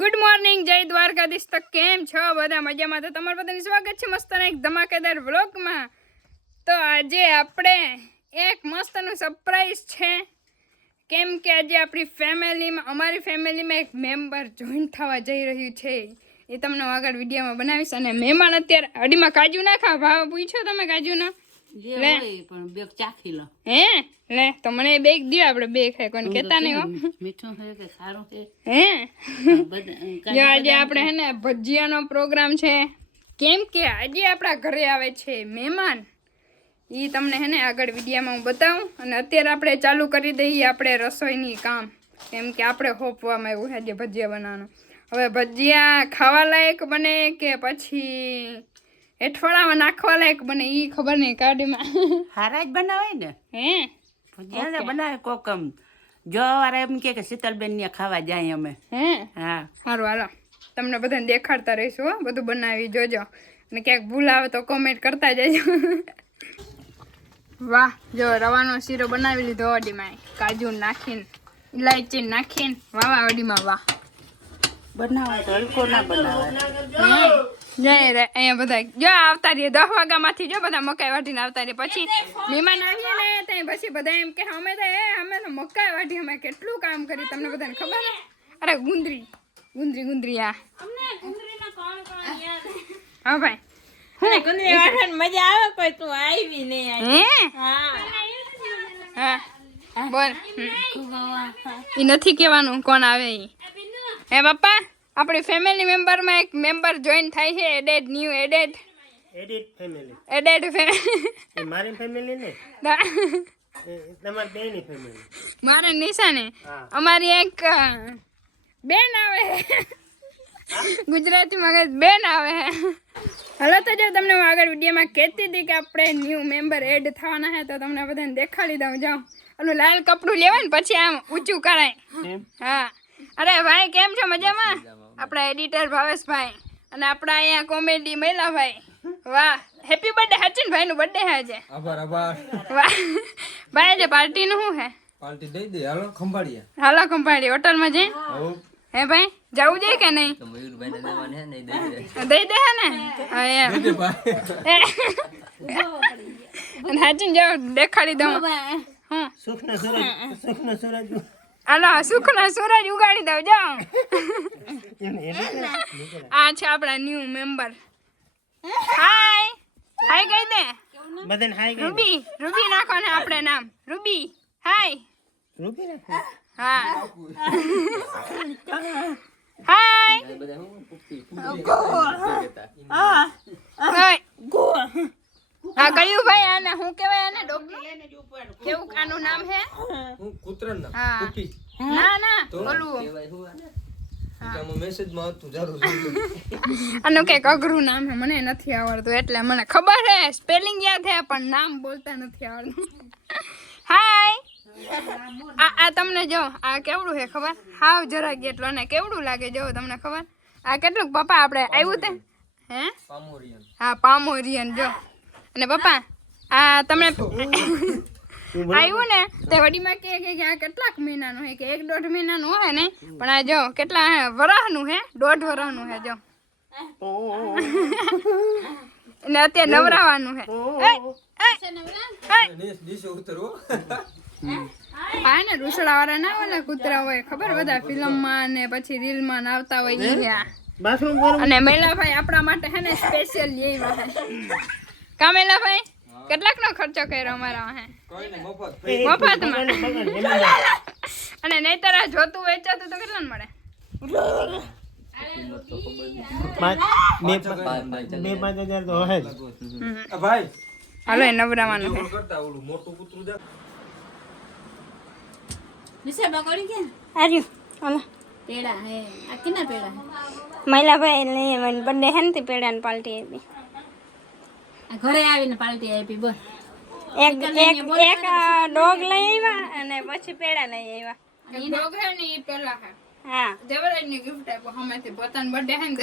Good morning, જય દ્વારકાધીશ. તો કેમ છો બધા? મજામાં? તો તમારું બધાનું સ્વાગત છે મસ્ત એક ધમાકેદાર વ્લોગમાં. તો આજે આપણે એક મસ્તનું સરપ્રાઈઝ છે, કેમ કે આજે અમારી ફેમિલીમાં એક મેમ્બર જોઈન થવા જઈ રહ્યું છે. એ તમને આગળ વિડીયોમાં બનાવીશ. અને મહેમાન અત્યારે અડીમાં કાજુ નાખા ભાવ પૂછો તમે કાજુનો લે પણ બેગ ચાખી લો. હે લે તો મને બેગ દો, આપણે બે ખાય કોઈને કહેતા નહીં હો. મીઠું છે કે ખારું છે? હે જો આજે આપણે હે ને ભજીયાનો પ્રોગ્રામ છે, કેમ કે આજે આપણા ઘરે આવે છે મહેમાન. એ તમને હે ને આગળ વિડીયોમાં હું બતાવું. અને અત્યારે આપણે ચાલુ કરી દઈએ આપણે રસોઈની કામ, કેમ કે આપણે હોપવામાં આવ્યું છે આજે ભજીયા બનાવવાનું. હવે ભજીયા ખાવા લાયક બને કે પછી એઠવાડામાં નાખવા લાયક બને એ ખબર નહીં. કાઢીમાં હારા જ બનાવે ને. હે ભજીયા બનાવે કોકમ જો વારે એમ કે શીતલબેન ને ખાવા જાય અમે. હે હા સારું, હાલો તમને બધાને દેખાડતા રહીશું હો, બધું બનાવી જોજો. અને ક્યાંક ભૂલ આવે તો કોમેન્ટ કરતા જજો. વાહ, જો રવાનો શીરો બનાવી લીધો અડીમાં, કાજુ નાખીને ઇલાયચી નાખીને વાવા અડીમાં. વાહ, બનાવે તો હલકો ના બનાવે. અહીંયા બધા જો આવતા રહીએ 10 વાગ્યામાંથી, જો બધા મકાઈ વાટીને આવતા રહીએ. પછી મહેમાન આવીએ ને ત્યાં પછી બધા એમ કે અમે તો મકાઈ વાટી, અમે કેટલું કામ કર્યું તમને બધાને ખબર ને. અરે ગુંદરી આ હા ભાઈ, મજા આવે કોઈ તું આવી નહીં. હા બોલ, એ નથી કહેવાનું કોણ આવે એ. હે પપ્પા, આપણી ફેમિલી મેમ્બરમાં એક મેમ્બર જોઈન થાય છે, એડેડ ફેમિલી. મારી ફેમિલી ને તમારી બેની ફેમિલી. મારે નિશાને અમારી એક બેન આવે, ગુજરાતીમાં બેન આવે. હાલો તો જો તમને હું આગળ વિડીયોમાં કહેતી હતી કે આપણે ન્યૂ મેમ્બર એડ થવાના છે, તો તમને બધાને દેખાડી દઉં. જાઉં ઓલું લાલ કપડું લેવાય ને પછી આમ ઊંચું કરાય. હા, અરે ભાઈ કેમ છો? મજામાં? આપણા એડિટર ભાવેશભાઈ અને આપણા અહીંયા કોમેડી મહિલાભાઈ. વાહ, હેપી બર્થડે. સચિન ભાઈ નું બર્થડે છે આજે. આભાર. વાહ ભાઈ, આજે પાર્ટી નું શું છે? પાર્ટી દઈ દે. હાલો ખંભાળીએ. હાલો ખંભાળી હોટલમાં જઈ. હે ભાઈ, જવું જોઈએ કે નહીં? દઈ દે હે ને. હા એમ સચિન જાવ દેખાડી દઉં. હું સુખના સૂરજ હાલો સુખના સૂરજ ઉગાડી દઉં. જાઓ, આ છે આપણા ન્યૂ મેમ્બર. હાય કહી દે બધાને. હાય રૂબી નાખો ને આપણે નામ. રૂબી હાય. રૂબી રાખો. હા હાય. હા કયું ભાઈ? આને શું કહેવાય? આને ડોગલું કેવું આનું નામ છે? કૂતરાનું નામ હા કુકી. ના ઓલું મેસેજમાં હતું જરૂર. આનું કઈક અઘરું નામ છે, મને નથી આવડતું. એટલે મને ખબર છે, સ્પેલિંગ યાદ છે, પણ નામ બોલતા નથી આવડતું. હાય. આ તમને જો આ કેવડું છે ખબર? હાવ જરાક જેટલું. અને કેવડું લાગે જો તમને ખબર? આ કેટલું પપ્પા આપણે આવ્યું તે? હે હા પામોરિયન. જો અને પપ્પા આ તમે આવ્યું ને તે વડીમાં કે આ કેટલાક મહિનાનું છે? કે 1-1.5 મહિનાનું હોય ને, પણ આ જો કેટલા વરસનું છે? 1.5 વર્ષનું છે. જો એને અત્યારે નવરાવાનું છે. હા ને રૂસડા વાળા ના ઓલા કૂતરા હોય ખબર? બધા ફિલ્મમાં ને પછી રીલમાં ને આવતા હોય ઈ છે. અને મેલાભાઈ આપણા માટે છે ને સ્પેશિયલ લેવા છે. કા મેલાભાઈ, કેટલાક નો ખર્ચો કર્યો અમારા હે? મફતમાં. અને નહીતર આ જોતું વેચાતું તો કેટલા મળે? 2-5 હજાર તો હે ભાઈ. હાલો એ નવરાવાનું છે. મોટું કૂતરું જા. નિશા બકોડી કે આર્યું હાલો પેડા હે. આ કિના પેડા હે? મહિલાભાઈ ને મને બર્થડે હે ને તે પેડા ને પાર્ટી આપી. આ ઘરે આવીને પાર્ટી આપી. બોલ, એક ડોગ લઈ આવ્યા અને પછી પેડા લઈ આવ્યા. ડોગ હે ને ઈ પેલા હે. હા, જબરજસ્ત ની ગિફ્ટ આપો હમેથી. પોતાનો બર્થડે હે ને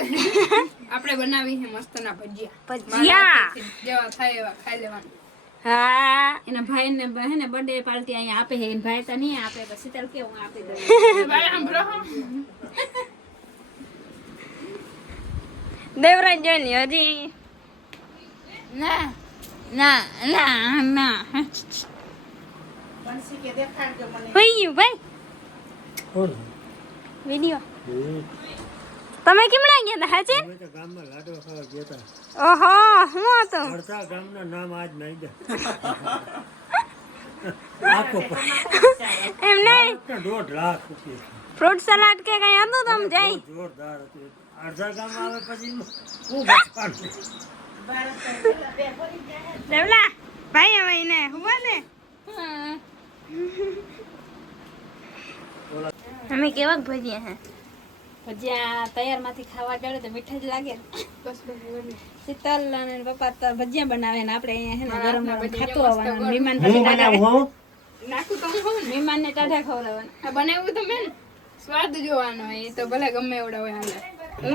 આપણે બનાવી છે મસ્તના ભજીયા. જેવા થાય એવા ખાઈ લેવાનું. હા, એના ભાઈ ને હે ને બર્થડે પાર્ટી અહીંયા આપે છે. ભાઈ તો નહીં આપે, પછી શીતલ કેવું આપી દે. ભાઈ સાંભળો દેવરાજ જોઈ હજી ના ના ના ના બંસી કે દેખાડજો મને. હોઈ ગયું ભાઈ કોણ વિડિયો તમે કેમ લાગ્યા હતા હાચે અમે તો ગામમાં લાડવા ખાવા ગયા હતા. ઓહો હું હતો અડધા ગામના નામ આજ નહીં દે આખો એમ નહીં 1.5 લાખ રૂપિયા ફ્રૂટ સલાડ કે કઈ હતું તમ જાય જોરદાર હતું. અડધા ગામ આવે પછી હું બચવાનું. દેવલા ભાઈ હવે એને હુવા ને અમે કેવા ભજીયા હે ભજીયા તૈયારમાંથી ખાવા ચાલે તો મીઠા જ લાગે શીતલ અને પપ્પા તો ભજીયા બનાવે ને આપણે અહીંયા હે ને ગરમ ગરમ ખાતું આવવાનું મહેમાન હું બનાવું હું નાખું તો હું મહેમાનને ટાઢા ખવડાવવાના આ બનાવ્યું તમે ને સ્વાદ જોવાનો હોય એ તો ભલે ગમે એવડા હોય હાલે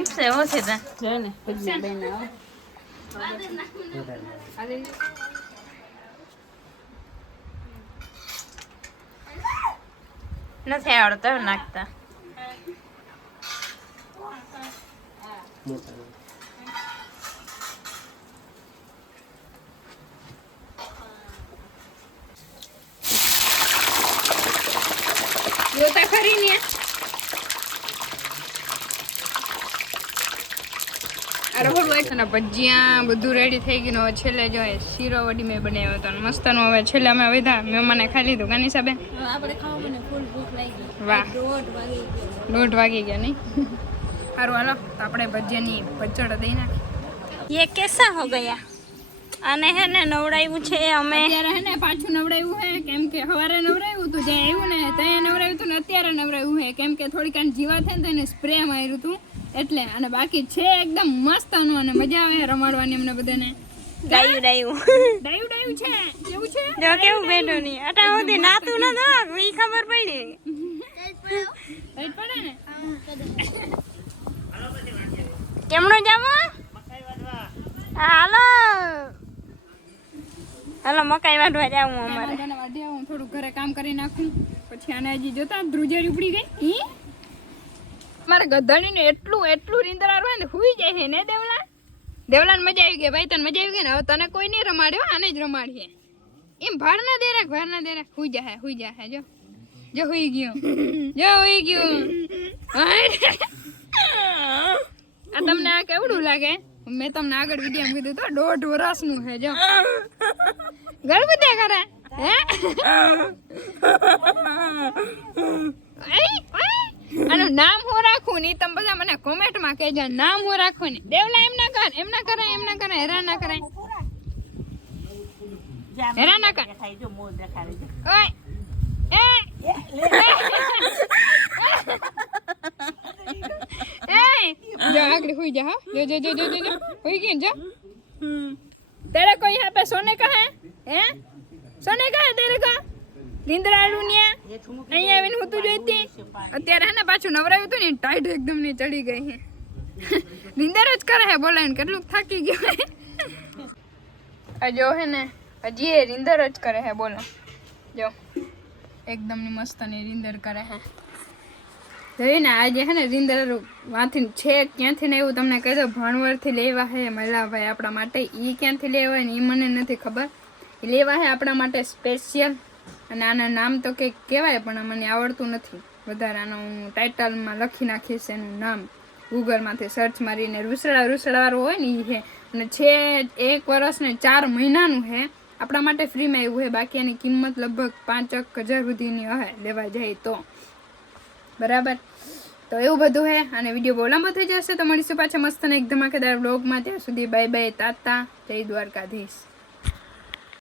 ઉપસે ઓછે તા જો ને ભજીયા બનાવો નથી આવડતો નાખતા જોતા ખરી ને ભજીયા બધું રેડી થઈ ગયું હવે છેલ્લે જો શીરો વડી મેં બનાવ્યો હતો મસ્તનો હવે છેલ્લે અમે વધ્યા મહેમાને ખાઈ લીધું કાની સાહેબ આપણે ખાવા મને ફૂલ ભૂખ લાગી વાહ 1:30 1:30 વાગી વાગી ગયા નહીં સારું હાલો તો આપણે ભજીયાની પચડ દઈ નાખી ये कैसा हो गया આને હે ને નવડાવ્યું છે અમે અત્યારે હે ને પાછું નવડાવ્યું હે કેમ કે સવારે નવડાવ્યું હતું જ્યાં આવ્યું ને ત્યાં નવડાવ્યું હતું ને અત્યારે નવડાવ્યું હે કેમ કે થોડીક આને જીવા થાય ને તો એને સ્પ્રે માર્યું હતું એટલે અને બાકી છે એકદમ મસ્તનું અને મજા આવે રમાડવાની અમને બધાને ડાયું ડાયું ડાયું છે કેવું છે જો કેવું બેઠું નહીં અટા સુધી નાતું ન દો ઈ ખબર પડી રાઈટ પડે ને કેમનો જામો હાલો હાલો મકાઈ વાઢવા જાવું અમારે વાંધો ને વાઢી આવું થોડું ઘરે કામ કરી નાખું પછી આને હજી જોતા ધ્રુજરી ઉપડી ગઈ મારે ગધાડીને એટલું રીંદરાર હોય ને હુઈ જાય છે ને દેવલાને મજા આવી ગઈ ભાઈ તને મજા આવી ગઈ ને હવે તને કોઈ નહીં રમાડ્યો આને જ રમાડીએ એમ ભાર ના દે રાખ હુઈ જાય જો હુઈ ગયું આ તમને આ કેવડું લાગે મેં તમને આગળ વિડીયો કીધું તો 1.5 વર્ષનું છે જો ગળબુદ્યા કરે હે આનું નામ હું રાખું ને તમે બધા મને કોમેન્ટમાં કહેજો નામ હું રાખું ને દેવલા એમ ના કરે હેરાન ના કરાય હેરાન ના કર દેખાય જો મોં દેખાડે છે. ઓય એ જો આગળ हुई जा हाँ जो हुई गई जो तेरे को यहाँ पे सोने का है सोने का है तेरे का નીંદરાડું ને અહીંયા આવીને હું તું જોઈતી અત્યારે હે ને પાછું નવરાયું હતું ને ટાઈટ એકદમ ને ચડી ગઈ હે નીંદર જ કરે હે બોલાય કેટલું થાકી ગયો આ જો હે ને હજી એ નીંદર જ કરે હે બોલો જો એકદમ ની મસ્ત ની નીંદર કરે હે જોયું ને આજે હે ને રીંદર વાંથી છે ક્યાંથી ને એવું તમને કહી દો ભાણવરથી લેવા હે મહિલાભાઈ આપણા માટે એ ક્યાંથી લેવા ને એ મને નથી ખબર એ લેવા હે આપણા માટે સ્પેશિયલ અને આના નામ તો કંઈક કહેવાય પણ મને આવડતું નથી વધારે આનો હું ટાઇટલમાં લખી નાખીશ એનું નામ ગૂગલમાંથી સર્ચ મારીને રૂસડાવાળું હોય ને એ છે અને છે 1 વર્ષ ને 4 મહિનાનું છે આપણા માટે ફ્રીમાં એવું છે બાકી એની કિંમત લગભગ 5,000 સુધીની હશે લેવા જાય તો બરાબર તો એવું બધું હે અને વિડીયો બહુ લાંબો થઈ જશે તો મળીશું પાછા મસ્ત ને એક ધમાકેદાર બ્લોગમાં ત્યાં સુધી બાય બાય તાતા જય દ્વારકાધીશ